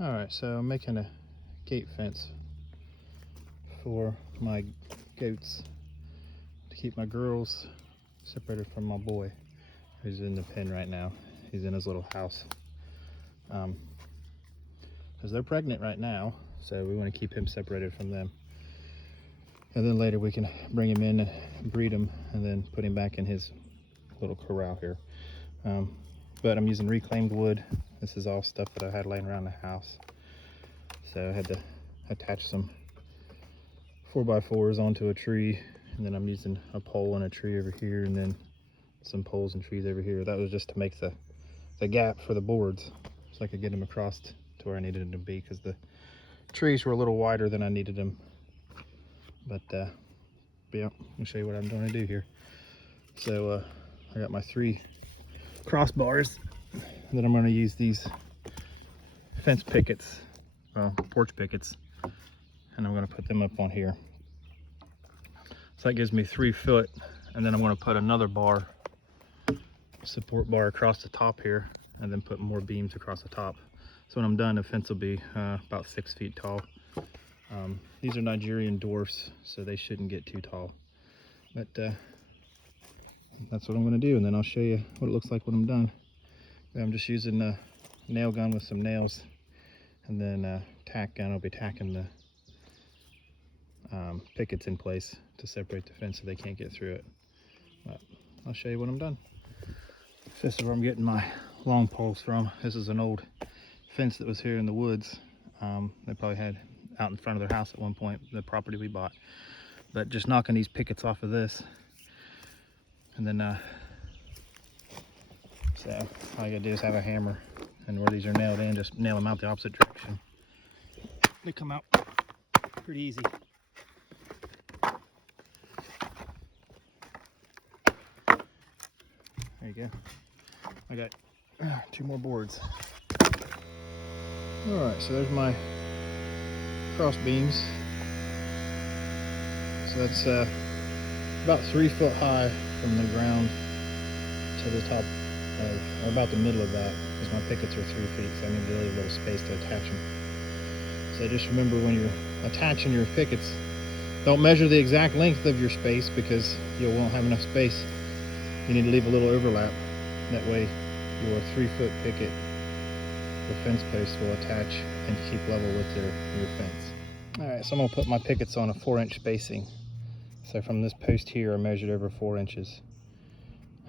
Alright, so I'm making a gate fence for my goats to keep my girls separated from my boy who's in the pen right now. He's in his little house. Because they're pregnant right now, so we want to keep him separated from them. And then later we can bring him in and breed him and then put him back in his little corral here. But I'm using reclaimed wood. This is all stuff that I had laying around the house. So I had to attach some 4x4s onto a tree, and then I'm using a pole and a tree over here, and then some poles and trees over here. That was just to make the gap for the boards so I could get them across to where I needed them to be, because the trees were a little wider than I needed them. But yeah, I'll show you what I'm going to do here. So I got my 3 crossbars, and then I'm going to use these fence pickets, porch pickets, and I'm going to put them up on here. So that gives me 3 foot, and then I'm going to put another bar, support bar across the top here, and then put more beams across the top. So when I'm done, the fence will be about 6 feet tall. These are Nigerian dwarfs, so they shouldn't get too tall. But that's what I'm going to do, and then I'll show you what it looks like when I'm done. I'm just using a nail gun with some nails, and then tack gun. I'll be tacking the pickets in place to separate the fence so they can't get through it. But I'll show you when I'm done. This is where I'm getting my long poles from. This is an old fence that was here in the woods. They probably had out in front of their house at one point, the property we bought. But just knocking these pickets off of this, and then so all you gotta do is have a hammer, and where these are nailed in, just nail them out the opposite direction. They come out pretty easy. There you go. I got 2 more boards. Alright, so there's my cross beams. So that's about 3 foot high from the ground to the top of, or about the middle of that, because my pickets are 3 feet, so I need really little space to attach them. So just remember, when you're attaching your pickets, don't measure the exact length of your space, because you won't have enough space. You need to leave a little overlap. That way your 3 foot picket, the fence posts, will attach and keep level with your fence. Alright, so I'm going to put my pickets on a 4-inch spacing. So from this post here, I measured over 4 inches,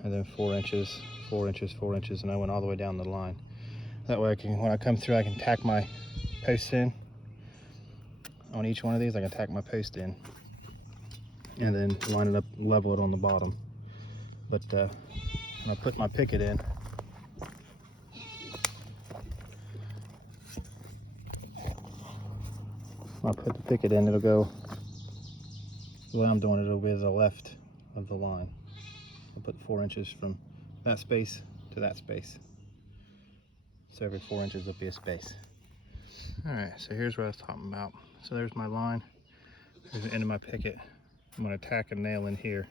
and then 4 inches, 4 inches, 4 inches, and I went all the way down the line. That way I can, when I come through, I can tack my posts in. On each one of these, I can tack my post in, and then line it up, level it on the bottom. But when I put my picket in, when I put the picket in, it'll go, the way I'm doing it, it'll be to the left of the line. I'll put 4 inches from that space to that space. So every 4 inches will be a space. Alright, so here's what I was talking about. So there's my line. There's the end of my picket. I'm going to tack a nail in here.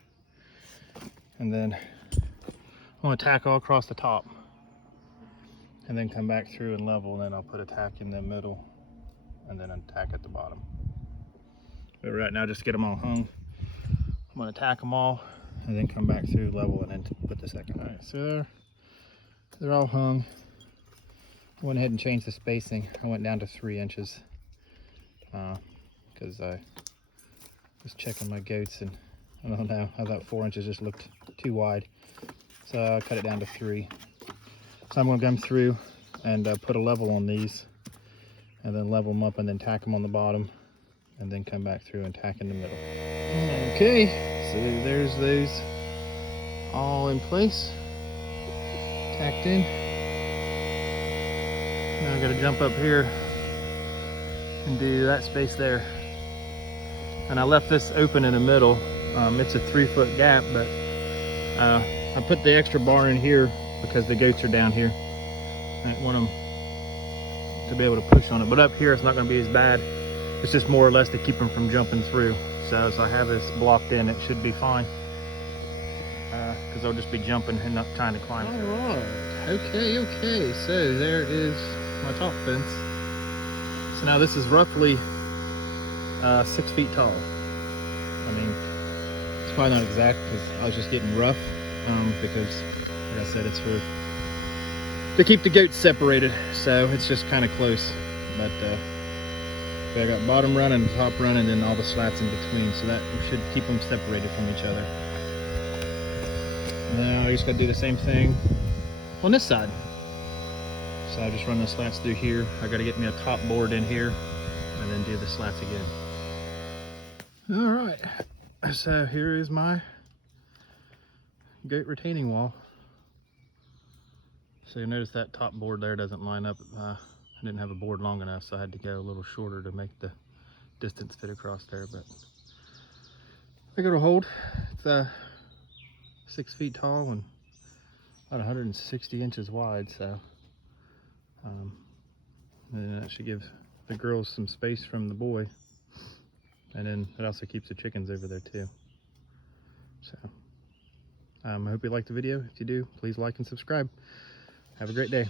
And then I'm going to tack all across the top. And then come back through and level, and then I'll put a tack in the middle, and then a tack at the bottom. But right now, just to get them all hung, I'm going to tack them all, and then come back through, level, and then put the second. All right, so they're all hung. I went ahead and changed the spacing. I went down to 3 inches because I was checking my goats, and I don't know, I thought 4 inches just looked too wide, so I cut it down to 3. So I'm going to come through and put a level on these, and then level them up, and then tack them on the bottom, and then come back through and tack in the middle. Okay, so there's those all in place, tacked in. Now I got to jump up here and do that space there. And I left this open in the middle. It's a 3 foot gap, but I put the extra bar in here because the goats are down here. I didn't want them to be able to push on it, but up here it's not going to be as bad. It's just more or less to keep them from jumping through. So as I have this blocked in, it should be fine, because they'll just be jumping and not trying to climb. All right, okay, so there is my top fence. So now this is roughly 6 feet tall. I mean, it's probably not exact because I was just getting rough, because like I said, it's to keep the goats separated, so it's just kind of close. But I got bottom running, top running, and then all the slats in between, so that should keep them separated from each other. Now I just got to do the same thing on this side. So I just run the slats through here. I got to get me a top board in here and then do the slats again. All right, so here is my goat retaining wall. So you notice that top board there doesn't line up. I didn't have a board long enough, so I had to go a little shorter to make the distance fit across there, but I think it'll hold. It's 6 feet tall and about 160 inches wide, so and that should give the girls some space from the boy, and then it also keeps the chickens over there too. So I hope you liked the video. If you do, please like and subscribe. Have a great day.